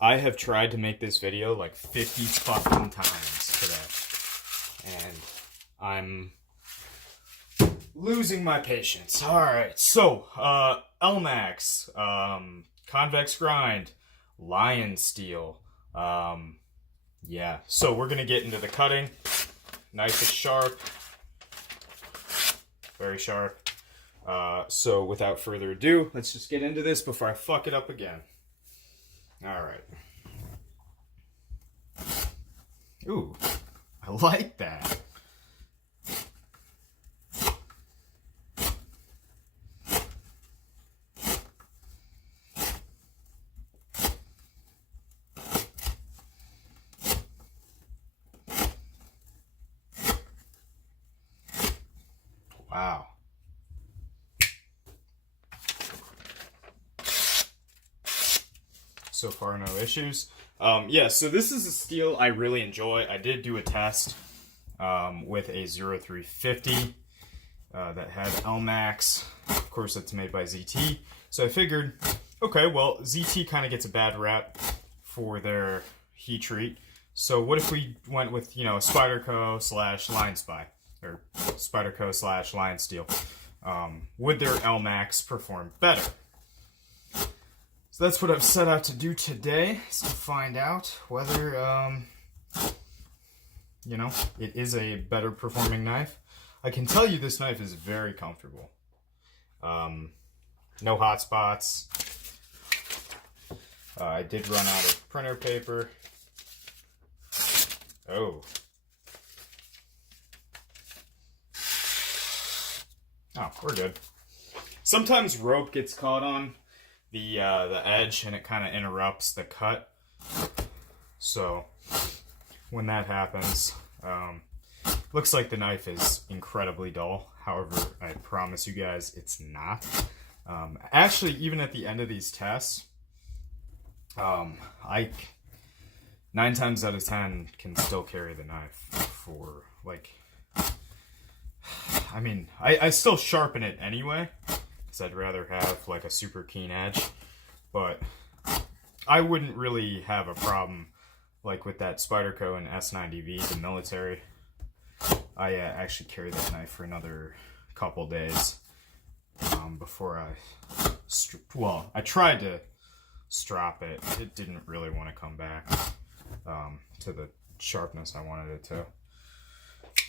I have tried to make this video like 50 fucking times today, and I'm losing my patience. Alright, so, Elmax, convex grind, lion steel, yeah, so we're gonna get into the cutting. Knife is sharp, very sharp. So without further ado, let's just get into this before I fuck it up again. Alright. Ooh, I like that. Wow. So far, no issues. Yeah, so this is a steel I really enjoy. I did do a test with a 0350 that had Elmax. Of course, it's made by ZT. So I figured, okay, well, ZT kind of gets a bad rap for their heat treat. So what if we went with, you know, spyderco / lionspy, or spyderco / lion steel? Would their Elmax perform better? So that's what I've set out to do today, is to find out whether, you know, it is a better performing knife. I can tell you this knife is very comfortable. No hot spots. I did run out of printer paper. Oh. Oh, we're good. Sometimes rope gets caught on the edge and it kind of interrupts the cut. So when that happens, looks like the knife is incredibly dull. However, I promise you guys it's not. Actually, even at the end of these tests, I 9 times out of 10 can still carry the knife for, like, I mean, I still sharpen it anyway, because I'd rather have like a super keen edge, but I wouldn't really have a problem like with that Spyderco and S90V, the military. I actually carried that knife for another couple days before I tried to strap it. It didn't really want to come back to the sharpness I wanted it to.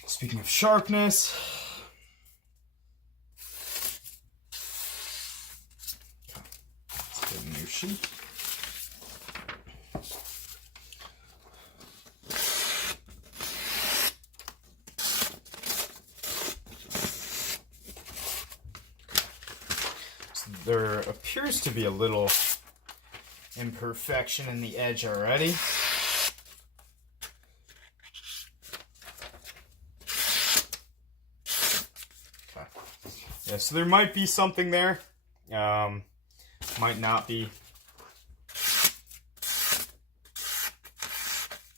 Speaking of sharpness, let's get a new sheet. So there appears to be a little imperfection in the edge already. Yeah, so there might be something there. Might not be.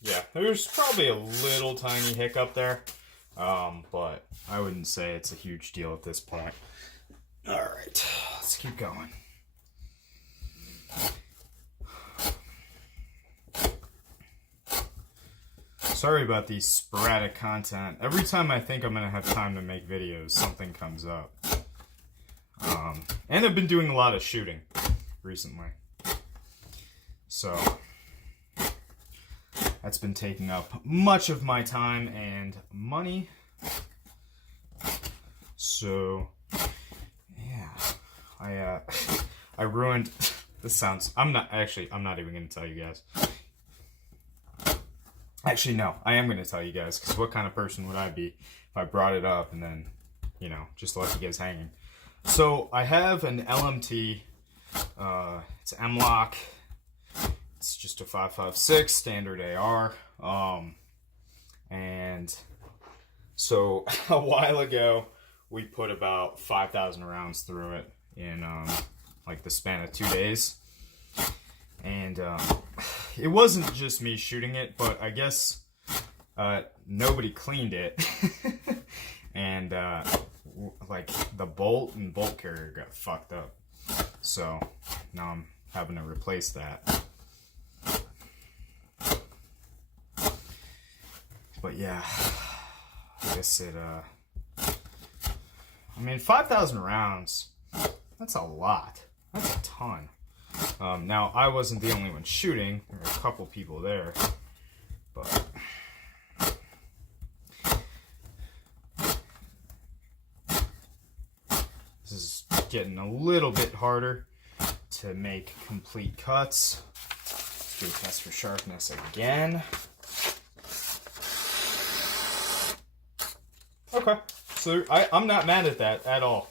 Yeah, there's probably a little tiny hiccup there. But I wouldn't say it's a huge deal at this point. Alright, let's keep going. Sorry about the sporadic content. Every time I think I'm going to have time to make videos, something comes up. And I've been doing a lot of shooting recently. So, that's been taking up much of my time and money. So, yeah. I ruined... This sounds... I'm not even going to tell you guys. Actually, no, I am going to tell you guys, because what kind of person would I be if I brought it up and then, you know, just left you guys hanging. So, I have an LMT, it's M-Lock, it's just a 5.56 standard AR, and so a while ago, we put about 5,000 rounds through it in, like, the span of 2 days. And it wasn't just me shooting it, but I guess nobody cleaned it. And like the bolt and bolt carrier got fucked up. So now I'm having to replace that. But yeah, I guess it, I mean, 5,000 rounds, that's a lot. That's a ton. Now, I wasn't the only one shooting. There were a couple people there. But this is getting a little bit harder to make complete cuts. Let's do a test for sharpness again. Okay, so I'm not mad at that at all.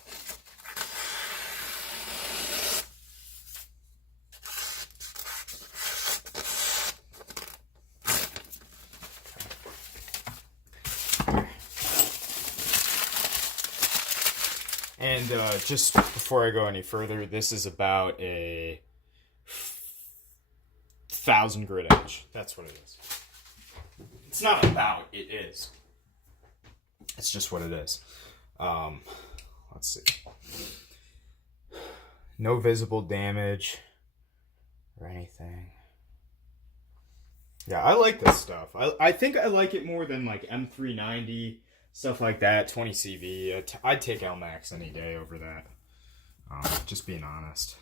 And just before I go any further, this is about a 1,000 grit edge. That's what it is. It's not about, it is. It's just what it is. Let's see. No visible damage or anything. Yeah, I like this stuff. I think I like it more than like M390, stuff like that, 20 CV. I'd take Elmax any day over that. Just being honest.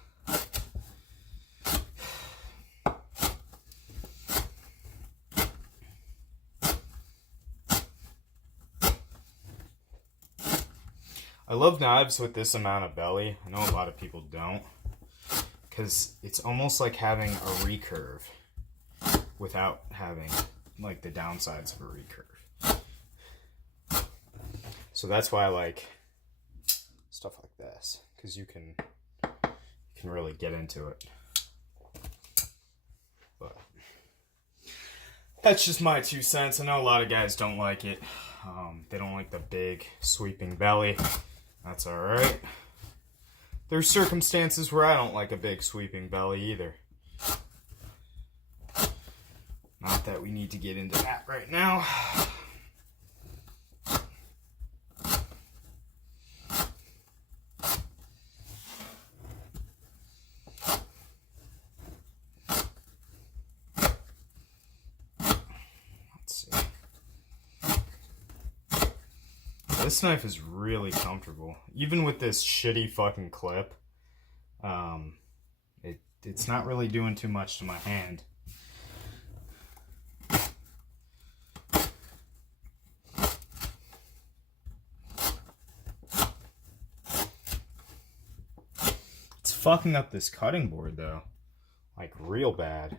I love knives with this amount of belly. I know a lot of people don't, because it's almost like having a recurve without having like the downsides of a recurve. So that's why I like stuff like this, because you can really get into it. But that's just my 2 cents. I know a lot of guys don't like it. They don't like the big sweeping belly. That's alright. There's circumstances where I don't like a big sweeping belly either. Not that we need to get into that right now. This knife is really comfortable. Even with this shitty fucking clip, it's not really doing too much to my hand. It's fucking up this cutting board though, like real bad.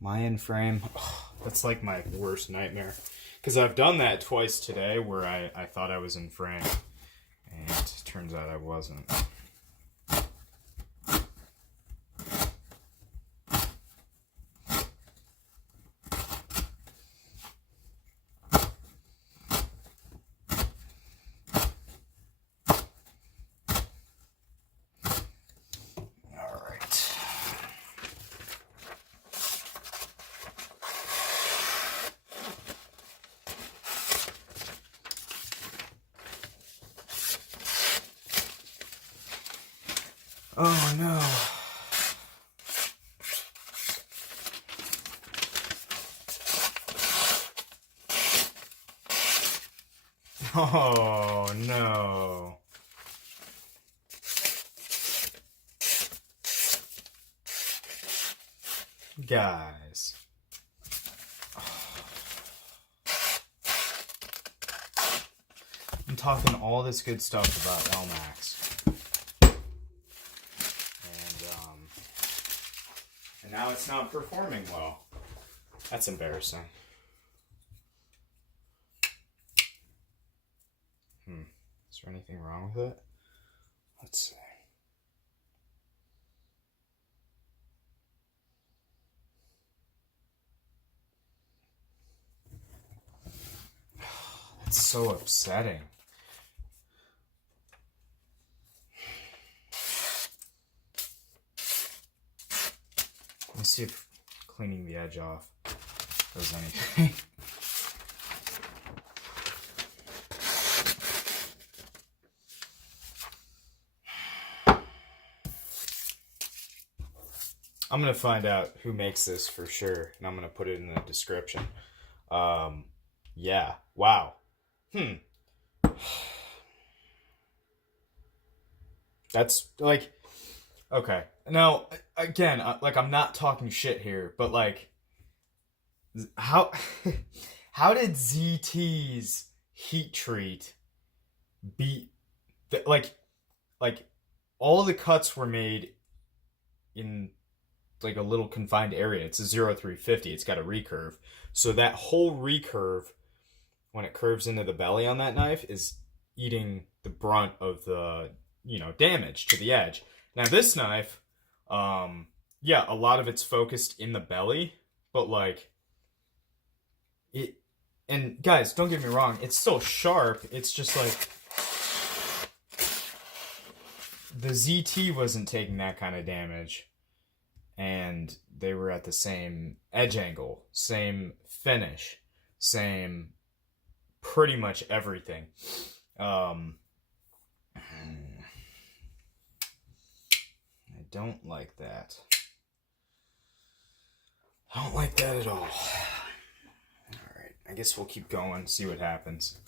My in frame, that's like my worst nightmare. Because I've done that twice today where I thought I was in frame. And it turns out I wasn't. Oh no. Oh no. Guys. I'm talking all this good stuff about Elmax. And now it's not performing well. That's embarrassing. Is there anything wrong with it? Let's see. That's so upsetting. Let me see if cleaning the edge off does anything. I'm going to find out who makes this for sure, and I'm going to put it in the description. Yeah. Wow. That's, like, okay. Now, again, like, I'm not talking shit here, but, like, how how did ZT's heat treat beat like all the cuts were made in like a little confined area. It's a 0350. It's got a recurve. So that whole recurve, when it curves into the belly on that knife, is eating the brunt of the, damage to the edge. Now this knife, yeah, a lot of it's focused in the belly, but like it, and guys, don't get me wrong, it's still sharp. It's just like the ZT wasn't taking that kind of damage, and they were at the same edge angle, same finish, same pretty much everything. I don't like that. I don't like that at all. Alright, I guess we'll keep going, see what happens.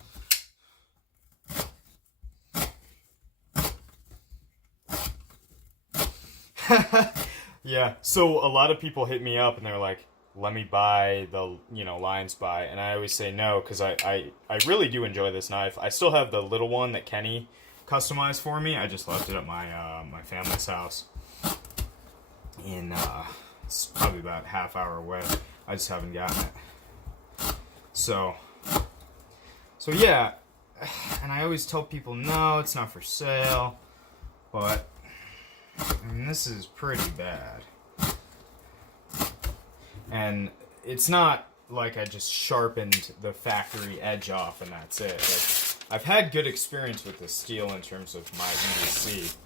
Yeah, so a lot of people hit me up and they're like, let me buy the, lionspy, and I always say no, because I really do enjoy this knife. I still have the little one that Kenny customized for me. I just left it at my my family's house. It's probably about a half hour away. I just haven't gotten it. So yeah, and I always tell people, no, it's not for sale, but I mean, this is pretty bad. And it's not like I just sharpened the factory edge off and that's it. Like, I've had good experience with this steel in terms of my EDC.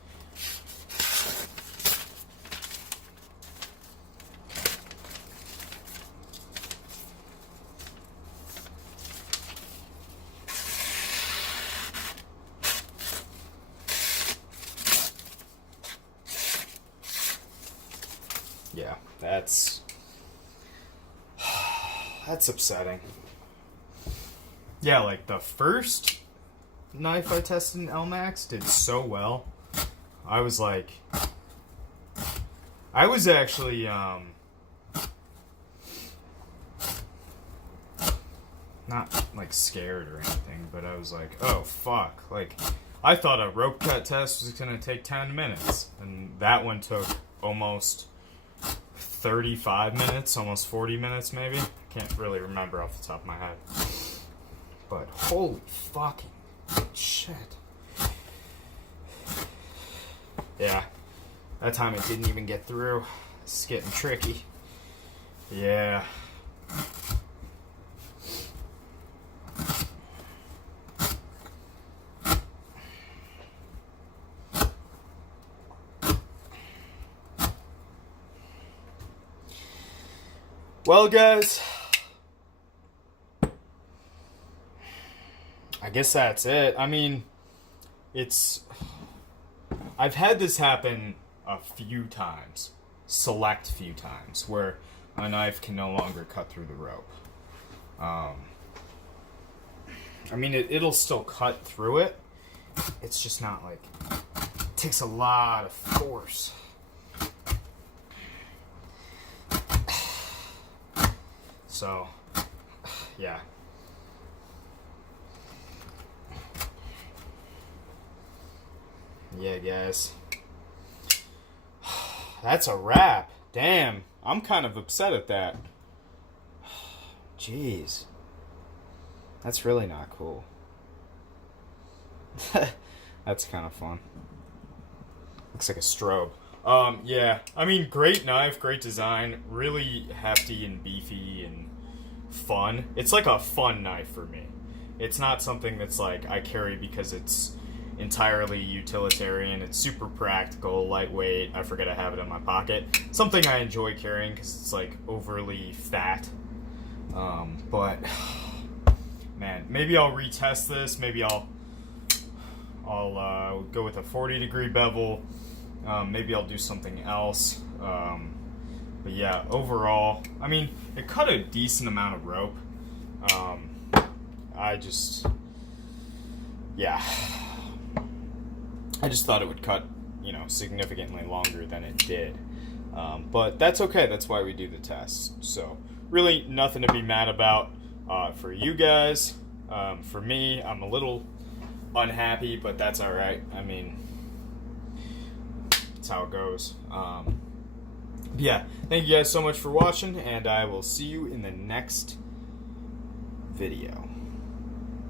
Yeah, that's upsetting. Yeah, like the first knife I tested in Elmax did so well. I was like, I was actually not like scared or anything, but I was like, oh fuck, like I thought a rope cut test was gonna take 10 minutes, and that one took almost 35 minutes, almost 40 minutes maybe. Can't really remember off the top of my head. But holy fucking shit. Yeah, that time it didn't even get through. It's getting tricky. Yeah. Well, guys, I guess that's it. I mean, I've had this happen a few times, select few times, where a knife can no longer cut through the rope. I mean, it'll still cut through it. It's just not like, it takes a lot of force. So, yeah. Yeah, guys. That's a wrap. Damn, I'm kind of upset at that. Jeez. That's really not cool. That's kind of fun. Looks like a strobe. Yeah, I mean, great knife, great design, really hefty and beefy and fun. It's like a fun knife for me. It's not something that's like I carry because it's entirely utilitarian. It's super practical, lightweight. I forget I have it in my pocket. Something I enjoy carrying because it's like overly fat. But man, maybe I'll retest this. Maybe I'll go with a 40-degree bevel. Maybe I'll do something else. But yeah, overall, I mean, it cut a decent amount of rope. I just thought it would cut, you know, significantly longer than it did. But that's okay. That's why we do the test. So really nothing to be mad about for you guys. For me, I'm a little unhappy, but that's all right. I mean, that's how it goes. Yeah, thank you guys so much for watching, and I will see you in the next video.